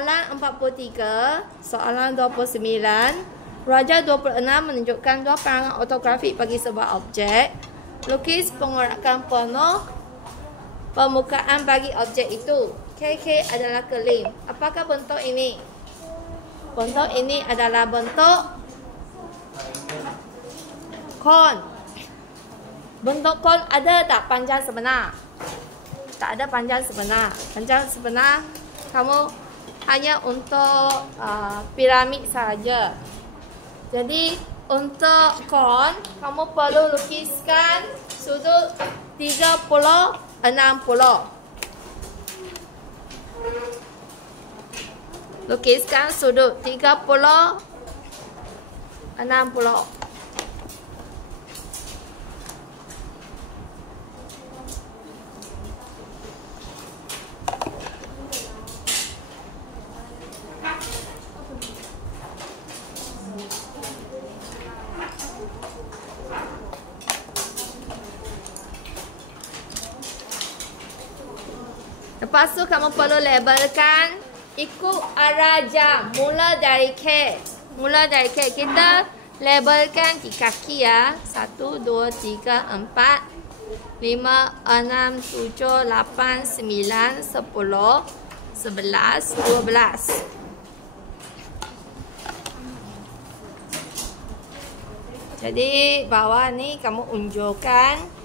Soalan 43, soalan 29. Raja 26 menunjukkan dua perangan ortografik bagi sebuah objek. Lukis pengurakan penuh permukaan bagi objek itu. KK adalah keling. Apakah bentuk ini? Bentuk ini adalah bentuk kon. Bentuk kon ada tak panjang sebenar? Tak ada panjang sebenar. Panjang sebenar kamu hanya untuk piramid saja. Jadi untuk kon kamu perlu lukiskan sudut 30, 60. Lukiskan sudut 30, 60. Lepas tu kamu perlu labelkan ikut arah jam. Mula dari K. Mula dari K. Kita labelkan di kaki ya. 1, 2, 3, 4, 5, 6, 7, 8, 9, 10, 11, 12. Jadi bawah ni kamu unjurkan.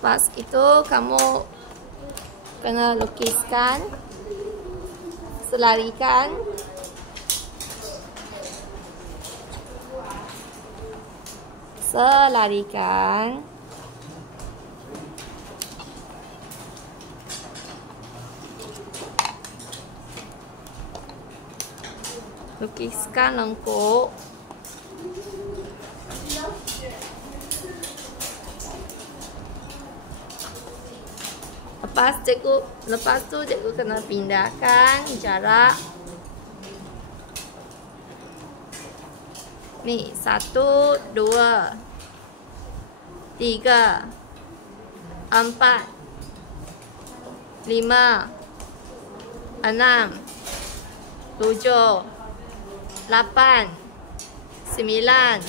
Lepas itu kamu kena lukiskan, selarikan. Selarikan. Lukiskan lengkuk. Lepas tu cikgu kena pindahkan jarak. Ni 1, 2, 3, 4, 5, 6, 7, 8, 9,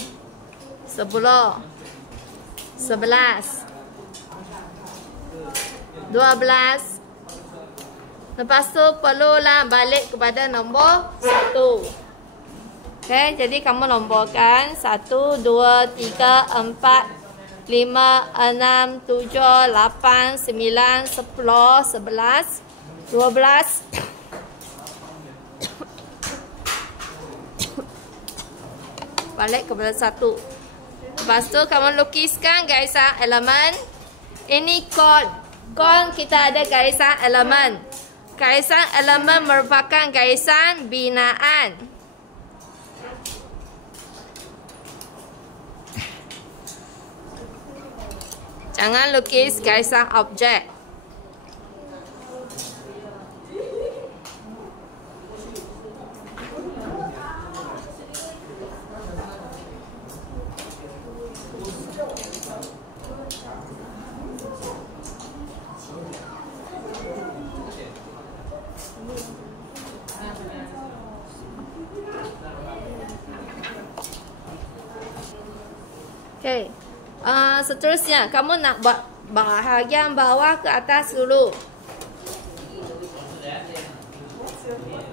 10, 11, 12. Lepas tu perlulah balik kepada nombor 1. Okey, jadi kamu nomborkan 1, 2, 3, 4, 5, 6, 7, 8, 9, 10, 11, 12. Balik kepada 1. Lepas tu kamu lukiskan garisan elemen. Ini kon. Kon kita ada garisan elemen. Garisan elemen merupakan garisan binaan. Jangan lukis garisan objek. Okey. Seterusnya kamu nak buat bahagian bawah ke atas dulu.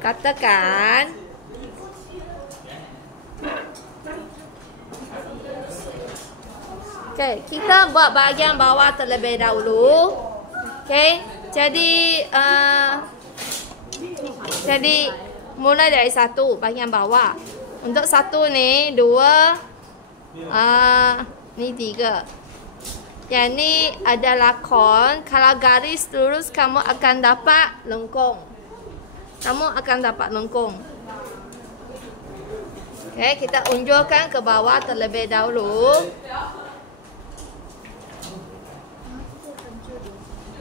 Katakan okey, kita buat bahagian bawah terlebih dahulu. Okey. Jadi mula dari 1 bahagian bawah. Untuk 1 ni 2, ni 3. Yang ni adalah kon. Kalau garis lurus kamu akan dapat lengkung. Kamu akan dapat lengkung. Okey, kita unjurkan ke bawah terlebih dahulu.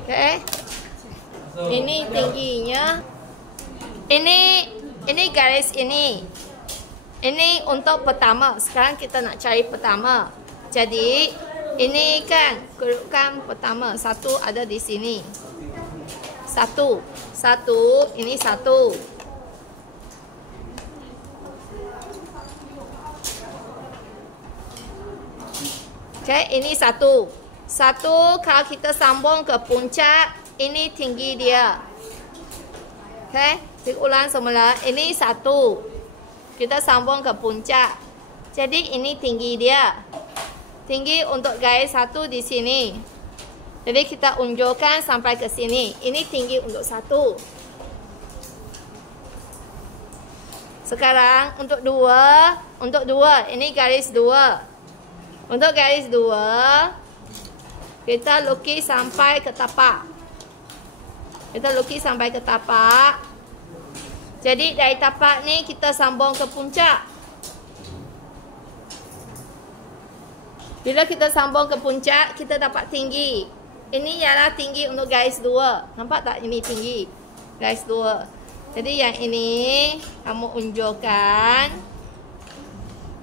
Okey. Ini tingginya. Ini garis ini. Ini untuk pertama. Sekarang kita nak cari pertama. Jadi Ini kan kedudukan pertama. Satu ada di sini. Satu. Ini satu. Okay, ini satu. Satu kalau kita sambung ke puncak, ini tinggi dia. Okay, kita ulang semula. Ini satu. Kita sambung ke puncak. Jadi ini tinggi dia. Tinggi untuk garis satu di sini. Jadi kita unjukkan sampai ke sini. Ini tinggi untuk satu. Sekarang untuk dua. Untuk dua. Ini garis dua. Untuk garis dua, kita lukis sampai ke tapak. Kita lukis sampai ke tapak. Jadi dari tapak ni kita sambung ke puncak. Bila kita sambung ke puncak, kita dapat tinggi. Ini ialah tinggi untuk garis dua. Nampak tak ini tinggi? Garis dua. Jadi yang ini kamu unjukkan.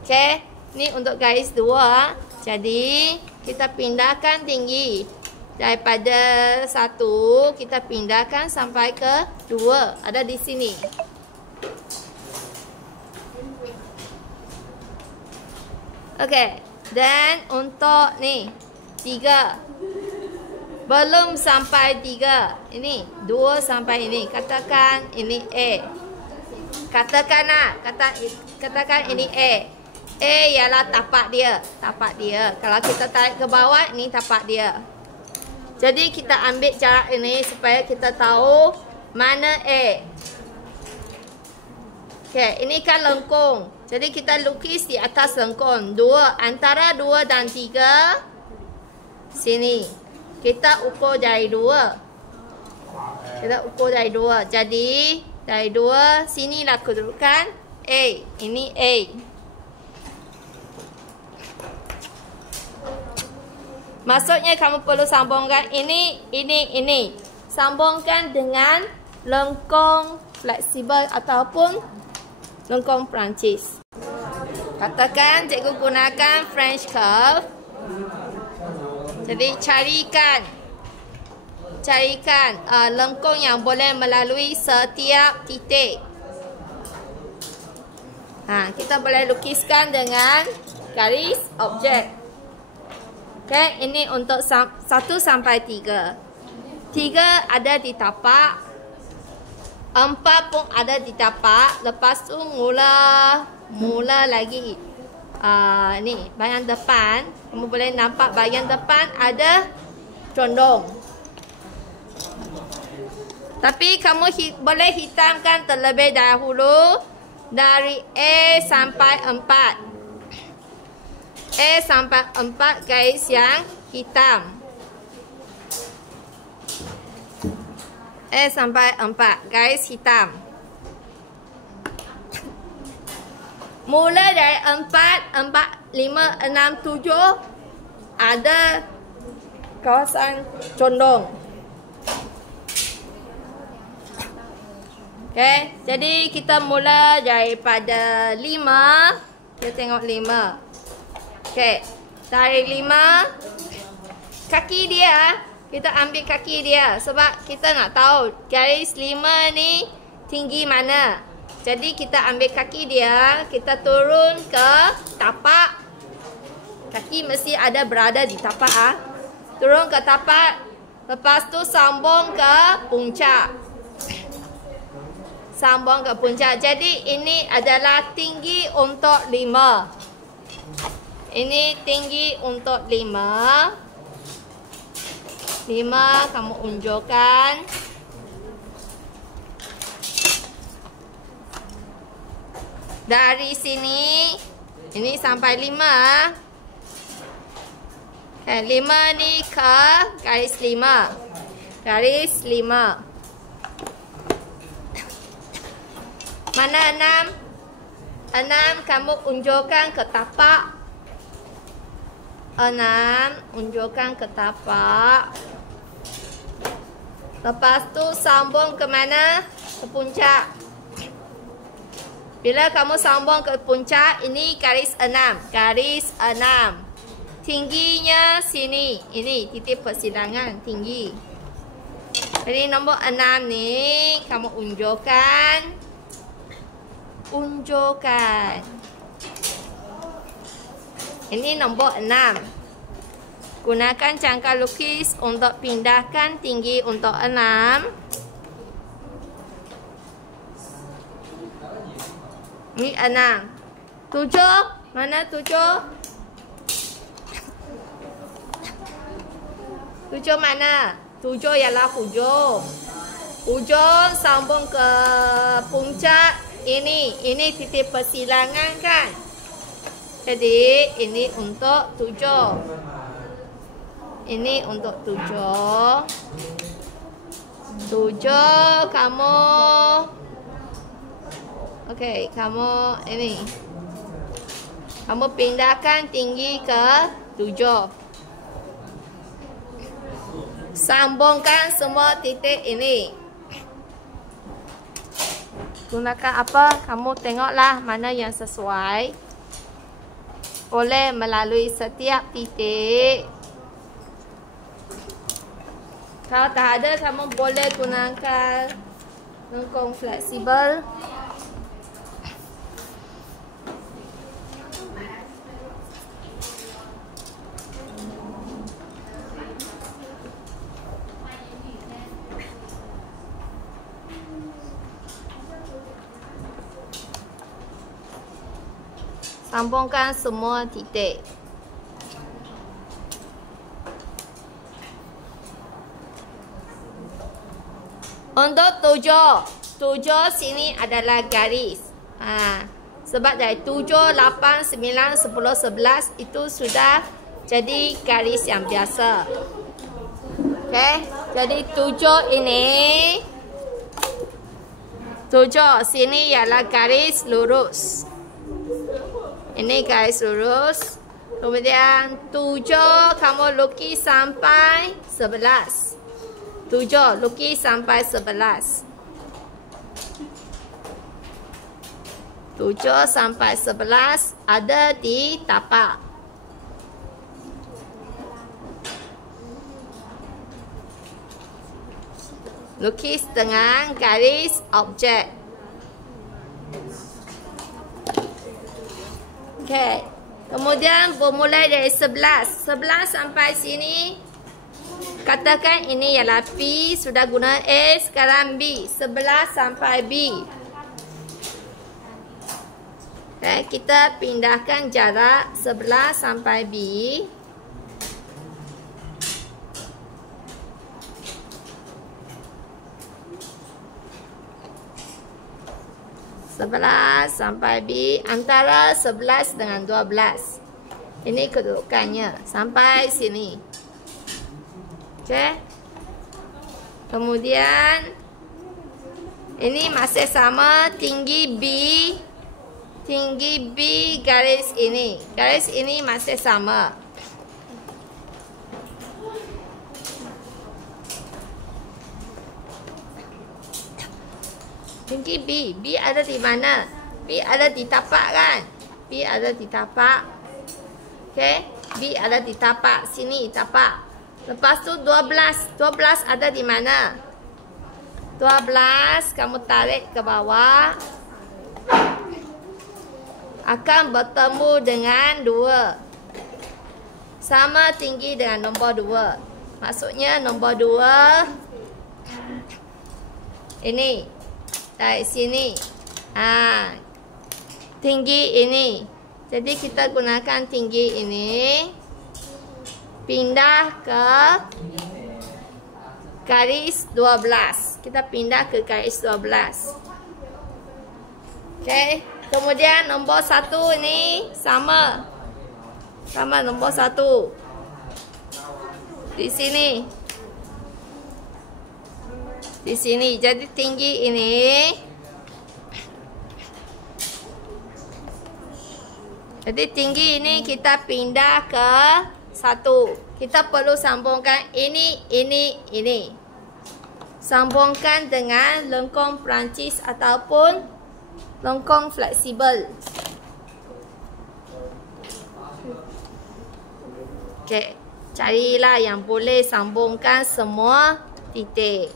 Okey, ini untuk garis dua. Jadi kita pindahkan tinggi. Daripada satu, kita pindahkan sampai ke dua. Ada di sini. Okey. Dan untuk ni 3. Belum sampai 3. Ini 2 sampai ini. Katakan ini A. Katakan ini A. A ialah tapak dia. Tapak dia. Kalau kita tarik ke bawah, ini tapak dia. Jadi kita ambil jarak ini supaya kita tahu mana A. Okey, ini kan lengkung. Jadi kita lukis di atas lengkung. 2, antara 2 dan 3. Sini. Kita ukur dari 2. Kita ukur dari 2. Jadi dari 2, sinilah kedudukan A. Ini A. Maksudnya kamu perlu sambungkan ini. Sambungkan dengan lengkung fleksibel ataupun lengkung Perancis. Katakan cikgu gunakan French curve. Jadi carikan lengkung yang boleh melalui setiap titik. Kita boleh lukiskan dengan garis objek. Okay, ini untuk 1 sampai 3. 3 ada di tapak. 4 pun ada di tapak. Lepas tu mula lagi. Ni bahagian depan. Kamu boleh nampak bahagian depan ada condong. Tapi kamu boleh hitamkan terlebih dahulu dari A sampai 4. A sampai 4 garis yang hitam. A sampai 4 garis hitam. Mula dari 4, 5, 6, 7 ada kawasan condong. Okay, jadi kita mula daripada 5. Kita tengok 5. Okay, dari 5, kaki dia, kita ambil kaki dia. Sebab kita nak tahu garis 5 ni tinggi mana. Jadi kita ambil kaki dia, kita turun ke tapak. Kaki mesti ada berada di tapak. Turun ke tapak, lepas tu sambung ke puncak. Sambung ke puncak. Jadi ini adalah tinggi untuk 5. Ini tinggi untuk 5. 5 kamu unjukkan. Dari sini, ini sampai 5. 5 ni ke garis 5. Garis 5. Mana 6? 6 kamu unjukkan ke tapak. 6 unjukkan ke tapak. Lepas tu sambung ke mana? Ke puncak. Bila kamu sambung ke puncak, ini garis 6. Garis 6. tingginya sini. Ini titik persilangan tinggi. Jadi nombor 6 ni kamu unjukkan. Unjukkan. Ini nombor 6. Gunakan cangkal lukis untuk pindahkan tinggi untuk 6. Ini 6. 7. Mana 7? 7 mana? 7 ialah hujung. Hujung sambung ke puncak. Ini titik persilangan kan? Jadi ini untuk 7. Ini untuk 7. 7 kamu. Okey, kamu ini. Kamu pindahkan tinggi ke 7. Sambungkan semua titik ini. Gunakan apa? Kamu tengoklah mana yang sesuai. Boleh melalui setiap titik. Kalau tak ada, kamu boleh gunakan lengkung fleksibel. Sambungkan semua titik. Untuk 7 sini adalah garis. Sebab dari 7, 8, 9, 10, 11 itu sudah jadi garis yang biasa. Okey, jadi 7 ini. 7 sini ialah garis lurus. Ini garis lurus. Kemudian 7 kamu lukis sampai 11. 7 lukis sampai 11. 7 sampai 11 ada di tapak. Lukis dengan garis objek. Okey. Kemudian bermula dari 11. 11 sampai sini. Katakan ini ialah P. Sudah guna A. Sekarang B. 11 sampai B. Okay, kita pindahkan jarak 11 sampai B. Sampai B, antara 11 dengan 12. Ini kedudukannya sampai sini. Okey. Kemudian ini masih sama, tinggi B. Tinggi B garis ini. Garis ini masih sama. Tinggi B. B ada di mana? B ada di tapak kan? B ada di tapak. Okey. B ada di tapak. Sini tapak. Lepas tu 12. 12 ada di mana? 12 kamu tarik ke bawah. Akan bertemu dengan 2. Sama tinggi dengan nombor 2. Maksudnya nombor 2. Ini. Dari sini. Tinggi ini. Jadi kita gunakan tinggi ini. Pindah ke garis 12. Kita pindah ke garis 12. Okey. Kemudian nombor 1 ini sama. Sama nombor 1. Di sini. Di sini. Jadi tinggi ini. Jadi tinggi ini kita pindah ke 1. Kita perlu sambungkan ini. Sambungkan dengan lengkung Perancis ataupun lengkung fleksibel. Okey. Carilah yang boleh sambungkan semua titik.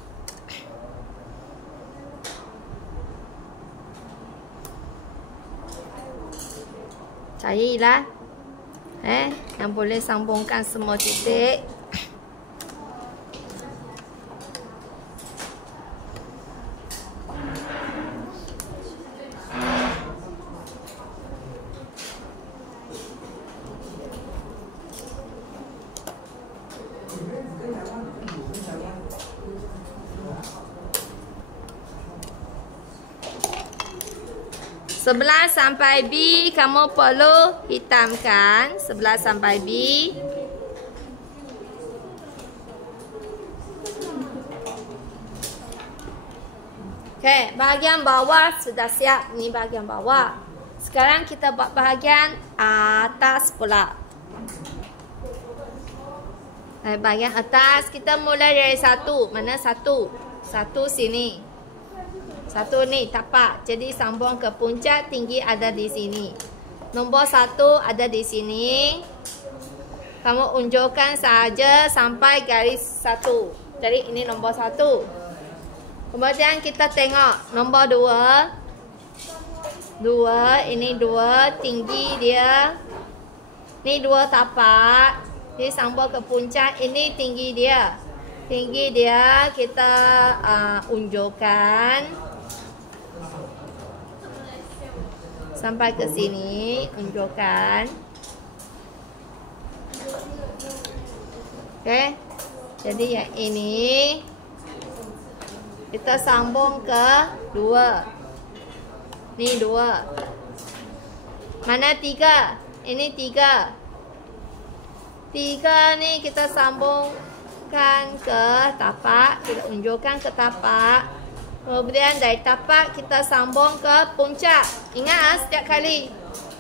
Carilah yang boleh sambungkan semua titik. Sebelah sampai B, kamu perlu hitamkan. Sebelah sampai B. Okey, bahagian bawah sudah siap. Ni bahagian bawah. Sekarang kita buat bahagian atas pula. Bahagian atas, kita mulai dari satu. Mana satu? Satu sini. Satu ni tapak. Jadi sambung ke puncak, tinggi ada di sini. Nombor satu ada di sini. Kamu unjukkan saja sampai garis satu. Jadi ini nombor satu. Kemudian kita tengok nombor dua. Dua, ini dua, tinggi dia. Ini dua tapak. Dia sambung ke puncak, ini tinggi dia. Tinggi dia kita unjukkan. Sampai ke sini, unjukkan. Okey. Jadi yang ini kita sambung ke dua. Ni dua. Mana tiga? Ini tiga. Tiga ni kita sambungkan ke tapak. Kita unjukkan ke tapak. Kemudian dari tapak kita sambung ke puncak. Ingat setiap kali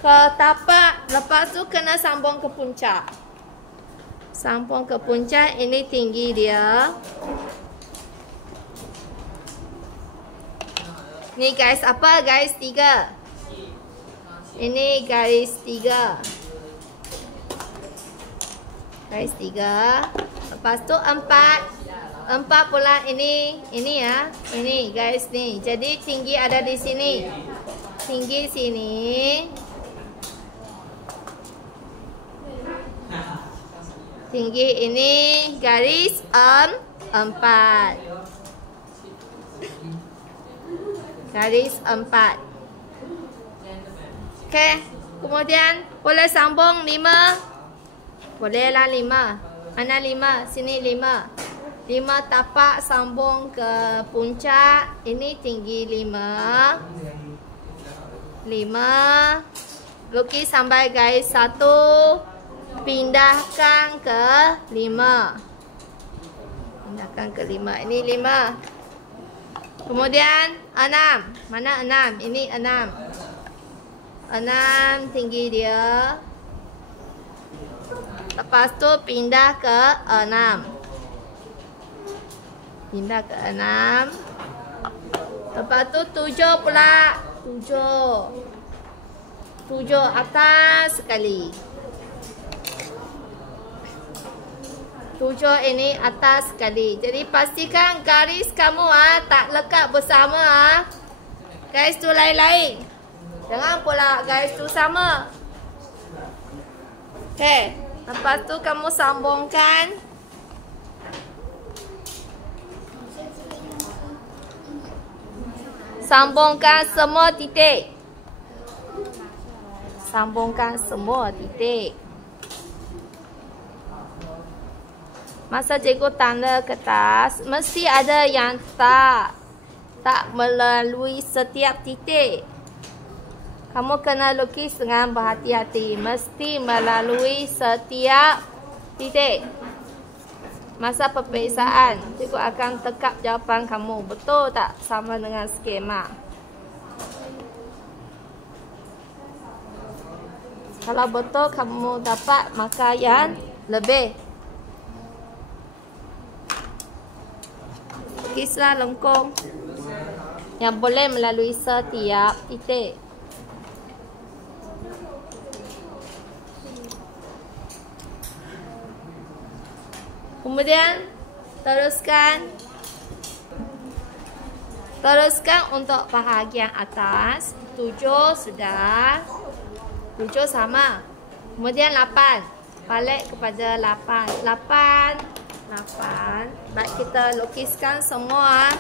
ke tapak, lepas tu kena sambung ke puncak. Sambung ke puncak, ini tinggi dia. Ni garis apa? Garis 3. Ini garis 3. Garis 3. Lepas tu 4. 4 pula ini ya. Ini garis ni. Jadi tinggi ada di sini. Tinggi sini. Tinggi ini garis 4. Garis 4. Okey. Kemudian boleh sambung 5. Bolehlah 5. Mana 5? Sini 5. 5 tapak sambung ke puncak. Ini tinggi 5. 5. Lukis sampai garis 1. Pindahkan ke 5. Pindahkan ke 5. Ini 5. Kemudian 6. Mana 6? Ini 6. 6 tinggi dia. Lepas tu pindah ke 6. Pindah ke 6. Lepas tu 7 pula. 7. 7 atas sekali. 7 ini atas sekali. Jadi pastikan garis kamu tak lekat bersama. Garis tu lain-lain. Jangan pula garis tu sama. Okey. Lepas tu kamu sambungkan. Sambungkan semua titik. Sambungkan semua titik. Masa cikgu tanda kertas, mesti ada yang tak melalui setiap titik. Kamu kena lukis dengan berhati-hati. Mesti melalui setiap titik. Masa peperiksaan, cikgu akan tekap jawapan kamu. Betul tak sama dengan skema? Kalau betul, kamu dapat markah yang lebih. Lukislah lengkung yang boleh melalui setiap titik. Kemudian teruskan untuk bahagian atas. 7 sudah. 7 sama. Kemudian 8. Balik kepada 8. 8. Baik, kita lukiskan semua.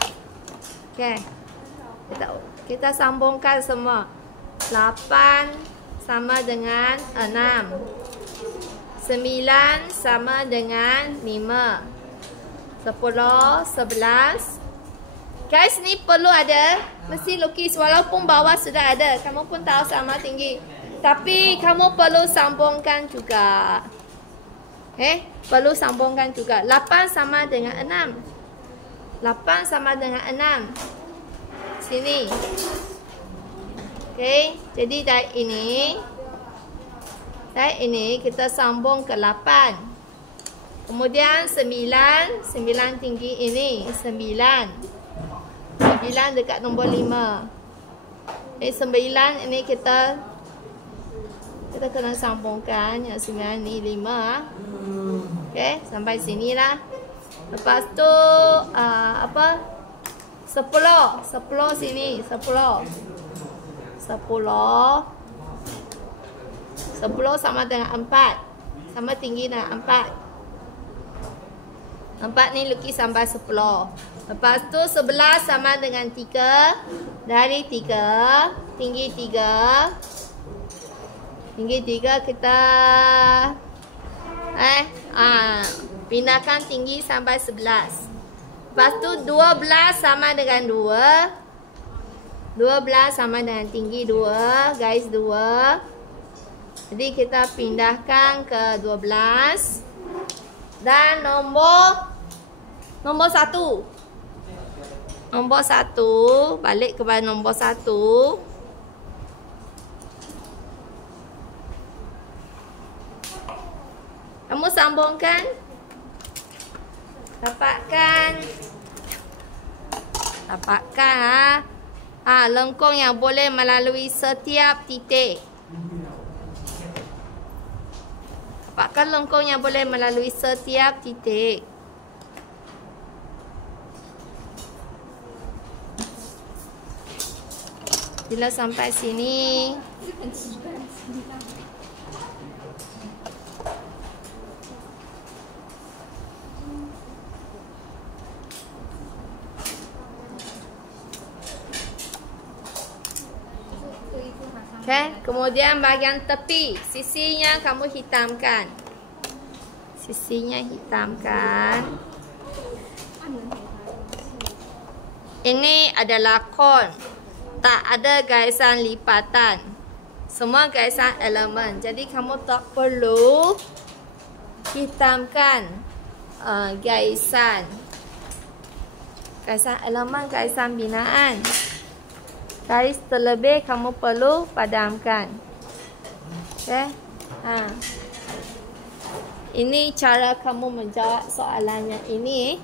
Okey. Kita sambungkan semua. 8 sama dengan 6. 9 sama dengan 5. 10, 11. Guys, ni perlu ada. Mesti lukis walaupun bawah sudah ada. Kamu pun tahu sama tinggi. Tapi kamu perlu sambungkan juga. Perlu sambungkan juga. 8 sama dengan 6. 8 sama dengan 6. Sini. Jadi dari ini kita sambung ke 8. Kemudian 9 tinggi ini. 9 dekat nombor 5. 9 ini kita kena sambungkan. Yang 9 ni 5. Okey, sampai sini lah. Lepas tu 10 sini. 10 sama dengan 4. Sama tinggi dengan 4. 4 ni lukis sampai 10. Lepas tu 11 sama dengan 3. Dari 3, tinggi 3. Tinggi 3 kita pindahkan tinggi sampai 11. Lepas tu 12 sama dengan 2. 12 sama dengan tinggi 2. Guys, 2. Jadi kita pindahkan ke 12. Dan nombor 1. Nombor 1. Balik kepada nombor 1. Kamu sambungkan. Dapatkan lengkung yang boleh melalui setiap titik. Dapatkan lengkung yang boleh melalui setiap titik. Bila sampai sini, kemudian bahagian tepi, sisinya kamu hitamkan. Ini adalah kon. Tak ada garisan lipatan. Semua garisan elemen. Jadi kamu tak perlu hitamkan garisan elemen, garisan binaan. Garis terlebih kamu perlu padamkan. Ini cara kamu menjawab soalannya ini.